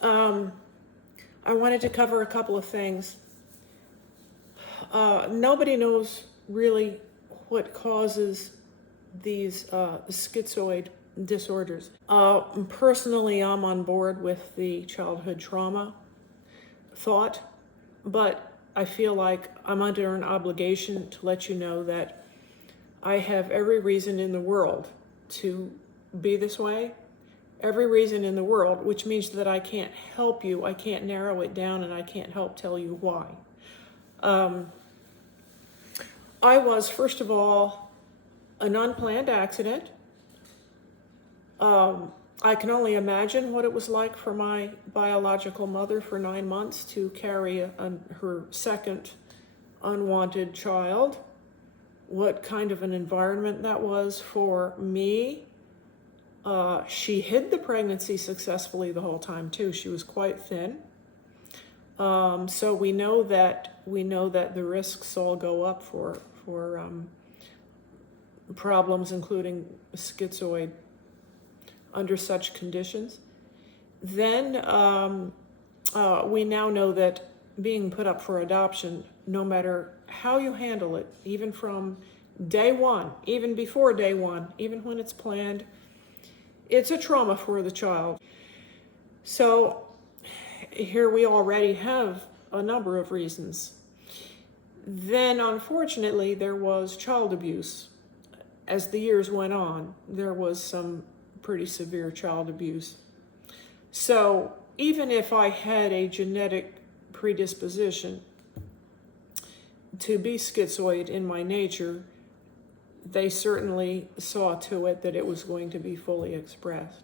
Um, I wanted to cover a couple of things. Nobody knows really what causes these schizoid disorders. Personally, I'm on board with the childhood trauma thought, but I feel like I'm under an obligation to let you know that I have every reason in the world to be this way, every reason in the world, which means that I can't help you, I can't narrow it down, and I can't help tell you why. I was, first of all, an unplanned accident. I can only imagine what it was like for my biological mother for 9 months to carry her second unwanted child. What kind of an environment that was for me. She hid the pregnancy successfully the whole time too. She was quite thin. So we know that the risks all go up for problems, including schizoid, under such conditions. Then we now know that being put up for adoption, no matter how you handle it, even from day one, even before day one, even when it's planned, it's a trauma for the child. So here we already have a number of reasons. Then, unfortunately, there was child abuse. As the years went on, there was some pretty severe child abuse. So even if I had a genetic predisposition to be schizoid in my nature, they certainly saw to it that it was going to be fully expressed.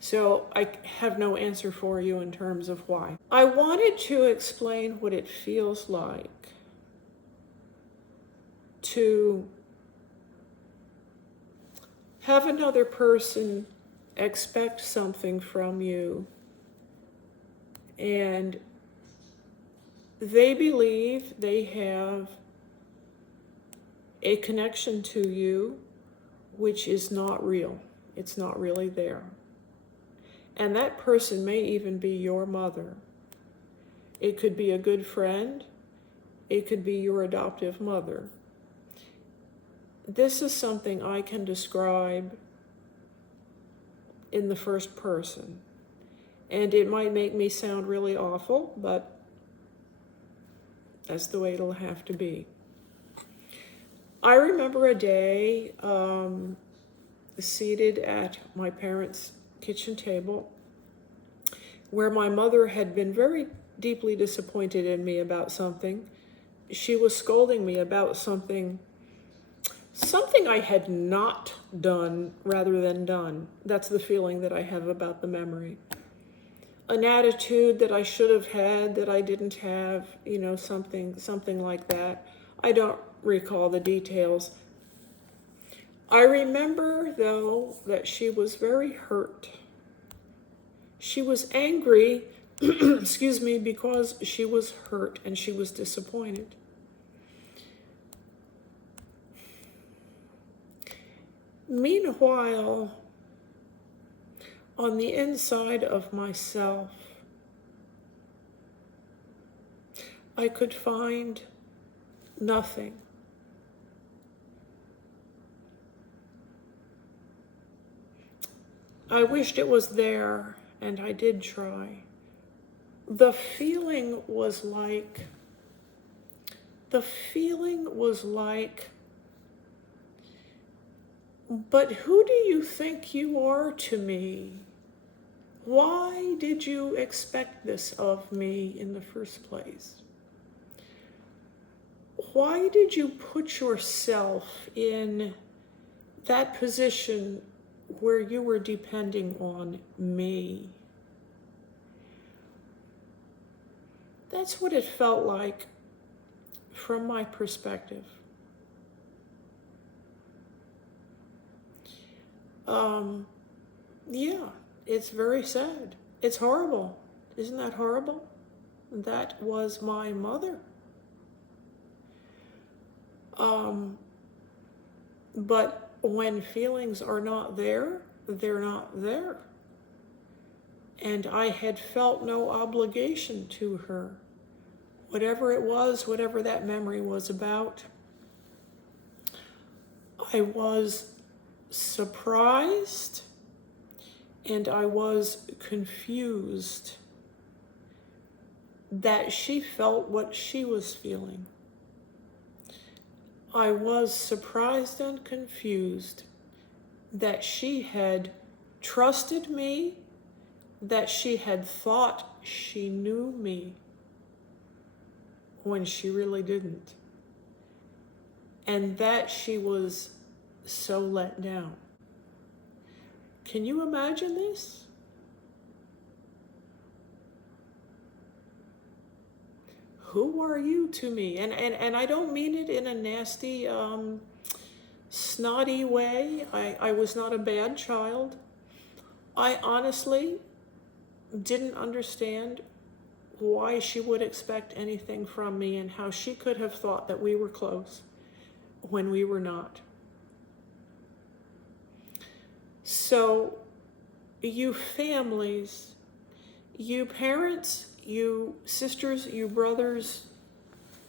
So I have no answer for you in terms of why. I wanted to explain what it feels like to have another person expect something from you, and they believe they have a connection to you which is not real. It's not really there. And that person may even be your mother. It could be a good friend. It could be your adoptive mother. This is something I can describe in the first person. And it might make me sound really awful, but that's the way it'll have to be. I remember a day seated at my parents' kitchen table where my mother had been very deeply disappointed in me about something. She was scolding me about something I had not done rather than done. That's the feeling that I have about the memory. An attitude that I should have had that I didn't have, something like that. I don't recall the details. I remember, though, that she was very hurt. She was angry, excuse me, because she was hurt and she was disappointed. Meanwhile, on the inside of myself, I could find nothing. I wished it was there, and I did try. The feeling was like, but who do you think you are to me? Why did you expect this of me in the first place? Why did you put yourself in that position where you were depending on me? That's what it felt like from my perspective. Yeah, it's very sad. It's horrible. Isn't that horrible? That was my mother. But when feelings are not there, they're not there. and I had felt no obligation to her. Whatever it was, whatever that memory was about, I was surprised and I was confused that she felt what she was feeling. I was surprised and confused that she had trusted me, that she had thought she knew me when she really didn't, and that she was so let down. Can you imagine this? Who are you to me? And I don't mean it in a nasty, snotty way. I was not a bad child. I honestly didn't understand why she would expect anything from me and how she could have thought that we were close when we were not. So, you families, you parents, you sisters, you brothers,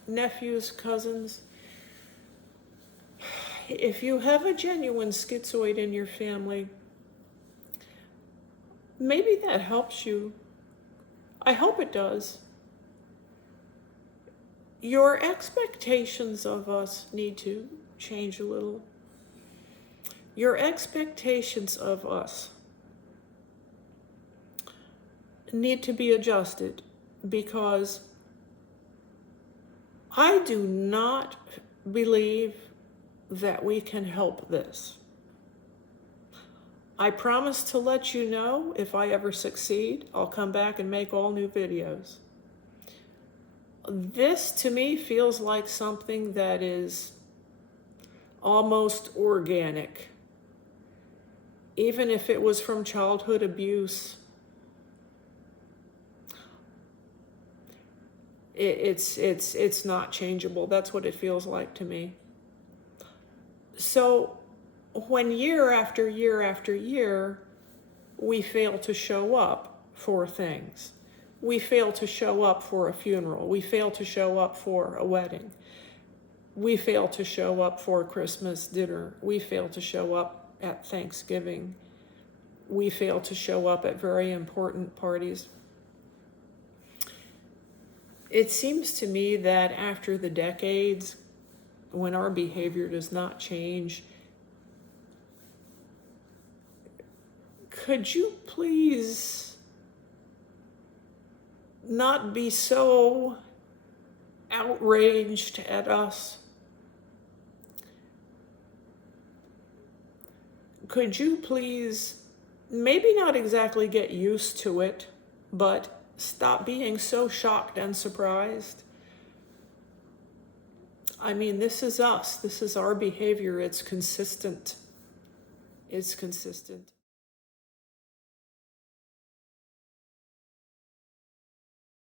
nephews, cousins, if you have a genuine schizoid in your family, maybe that helps you. I hope it does. Your expectations of us need to change a little. Your expectations of us need to be adjusted, because I do not believe that we can help this. I promise to let you know if I ever succeed. I'll come back and make all new videos. This to me feels like something that is almost organic. Even if it was from childhood abuse, it's not changeable. That's what it feels like to me. So when year after year after year, we fail to show up for things, we fail to show up for a funeral, we fail to show up for a wedding, we fail to show up for Christmas dinner, we fail to show up at Thanksgiving, we fail to show up at very important parties. It seems to me that after the decades, when our behavior does not change, could you please not be so outraged at us? Could you please maybe not exactly get used to it, but stop being so shocked and surprised? I mean, this is us. This is our behavior. It's consistent. It's consistent.